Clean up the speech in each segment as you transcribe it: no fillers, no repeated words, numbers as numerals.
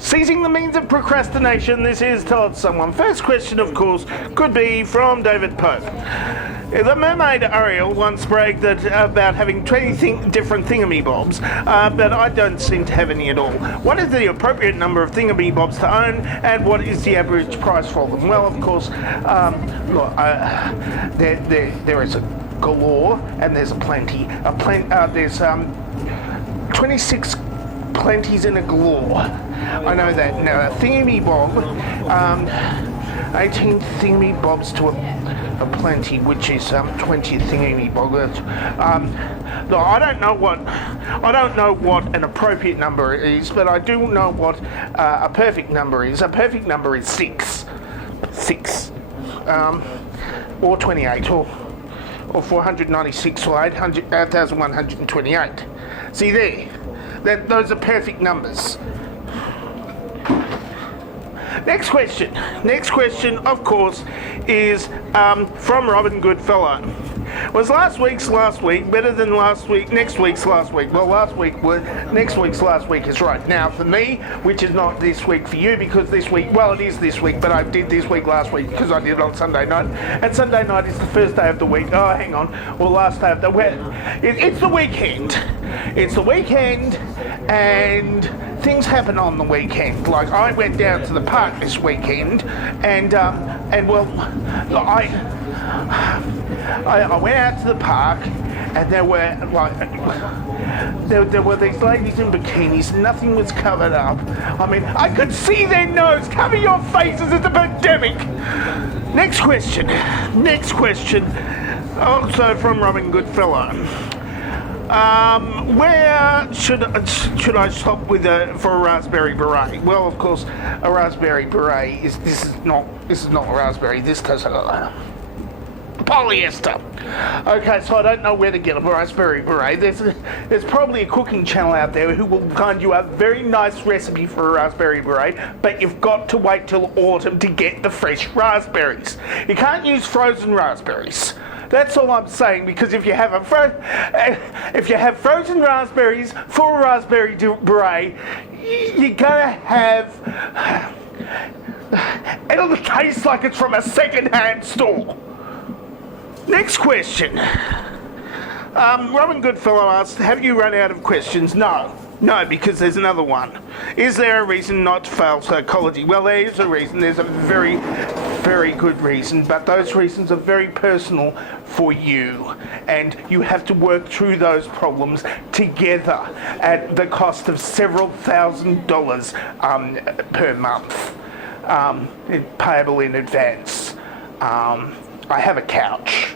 Seizing the means of procrastination, this is Tell It to Someone. First question, of course, could be from David Pope. The mermaid Ariel once bragged about having 20 different thingamybobs, but I don't seem to have any at all. What is the appropriate number of thingamybobs to own, and what is the average price for them? Well, of course, look, there is a galore, and there's a plenty. There's 26 plenties in a galore. I know that. Now, a thingamy-bob, 18 thingamybobs to a plenty, which is 20 thingamybobs. No, I don't know what an appropriate number is, but I do know what a perfect number is. A perfect number is 6, or 28, or 496, or 8,128. See there. Those are perfect numbers. Next question, of course, is from Robin Goodfellow. Was last week's last week better than next week's last week? Well, next week's last week is right. Now, for me, which is not this week for you, because this week, well, it is this week, but I did this week last week because I did it on Sunday night. And Sunday night is the first day of the week. Oh, hang on. Well, last day of the week. It's the weekend. It's the weekend, and things happen on the weekend. Like, I went down to the park this weekend, and well, I went out to the park, and there were these ladies in bikinis. Nothing was covered up. I mean, I could see their nose. Cover your faces. It's a pandemic. Next question. Also from Robin Goodfellow. Where should I shop for a raspberry beret? Well, of course, a raspberry beret this is not a raspberry. This does polyester. Okay, so I don't know where to get a raspberry beret. There's probably a cooking channel out there who will find you a very nice recipe for a raspberry beret, but you've got to wait till autumn to get the fresh raspberries. You can't use frozen raspberries. That's all I'm saying, because if you have frozen raspberries for a raspberry beret, you're gonna have. It'll taste like it's from a second-hand store. Next question. Robin Goodfellow asked, have you run out of questions? No, because there's another one. Is there a reason not to fail psychology? Well, there is a reason. There's a very, very good reason, but those reasons are very personal for you, and you have to work through those problems together at the cost of several $1,000s per month, payable in advance. I have a couch.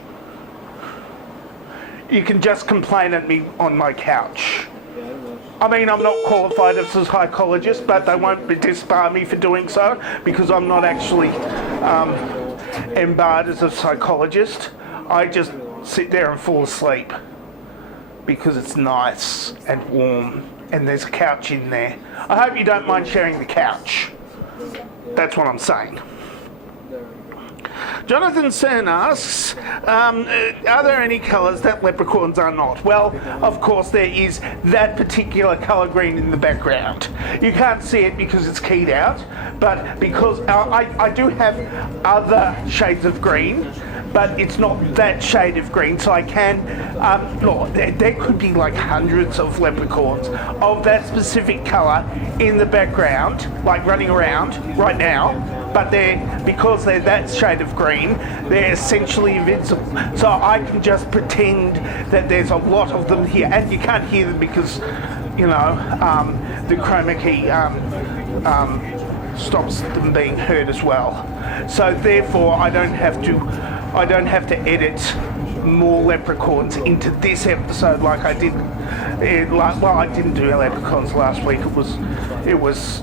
You can just complain at me on my couch. I mean, I'm not qualified as a psychologist, but they won't disbar me for doing so, because I'm not actually embarred as a psychologist. I just sit there and fall asleep because it's nice and warm, and there's a couch in there. I hope you don't mind sharing the couch. That's what I'm saying. Jonathan Cern asks, are there any colours that leprechauns are not? Well, of course there is that particular colour green in the background. You can't see it because it's keyed out, but because I do have other shades of green, but it's not that shade of green, so I can, look, there could be like hundreds of leprechauns of that specific colour in the background, like running around right now. But because they're that shade of green, they're essentially invincible. So I can just pretend that there's a lot of them here, and you can't hear them because, you know, the chroma key stops them being heard as well. So therefore, I don't have to edit more leprechauns into this episode like I did. I didn't do leprechauns last week. It was.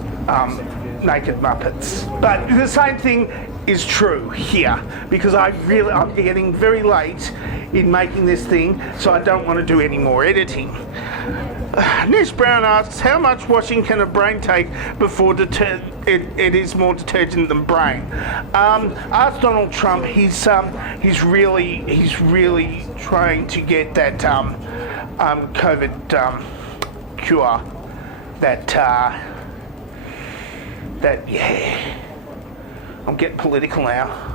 Naked Muppets. But the same thing is true here, because I'm getting very late in making this thing, so I don't want to do any more editing. Nish Brown asks, how much washing can a brain take before it is more detergent than brain? Ask Donald Trump. He's really trying to get that COVID cure that yeah, I'm getting political now.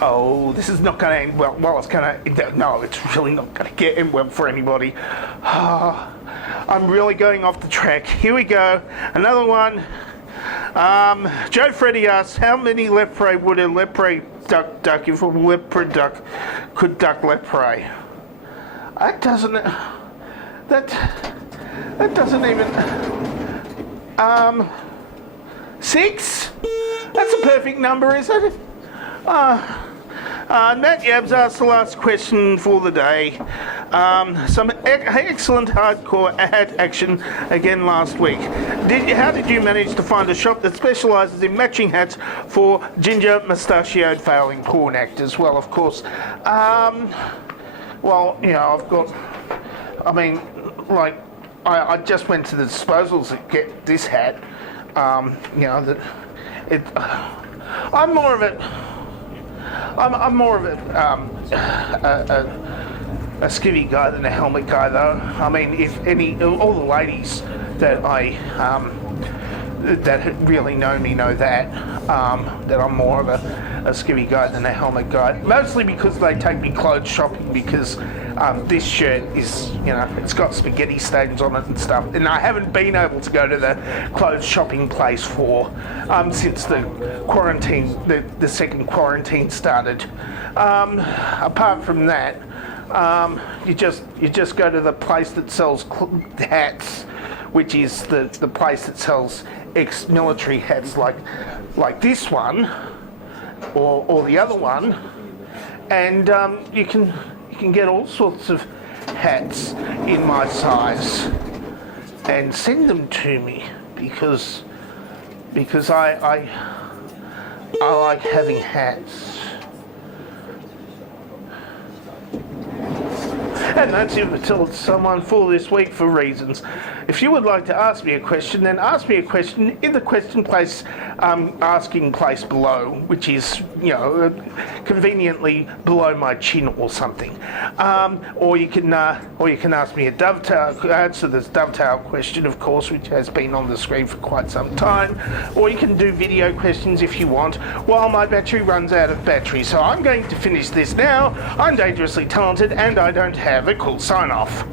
Oh, this is not going to end well. Well, it's going to, no, it's really not going to get end well for anybody. Oh, I'm really going off the track. Here we go. Another one. Joe Freddy asks, how many lepre would a lepre duck if a lepre duck could duck lepre? That doesn't even, 6? That's a perfect number, is it? Nat Yabs asked the last question for the day. Some excellent hardcore ad action again last week. How did you manage to find a shop that specialises in matching hats for ginger mustachioed failing porn actors? Well, of course. Well, you know, I just went to the disposals to get this hat. You know, I'm more of a skivvy guy than a helmet guy, though. I mean, if all the ladies that that really know me know that I'm more of a skivvy guy than a helmet guy. Mostly because they take me clothes shopping, because this shirt is, you know, it's got spaghetti stains on it and stuff, and I haven't been able to go to the clothes shopping place since the quarantine, the second quarantine started. Apart from that, you just go to the place that sells hats, which is the place that sells ex-military hats like this one or the other one, and you can get all sorts of hats in my size and send them to me because I like having hats. And that's it until someone for this week for reasons. If you would like to ask me a question, then ask me a question in the question place, asking place below, which is, you know, conveniently below my chin or something. Or you can ask me a dovetail, answer this dovetail question, of course, which has been on the screen for quite some time. Or you can do video questions if you want, while my battery runs out of battery. So I'm going to finish this now. I'm dangerously talented, and I don't have a cool sign-off.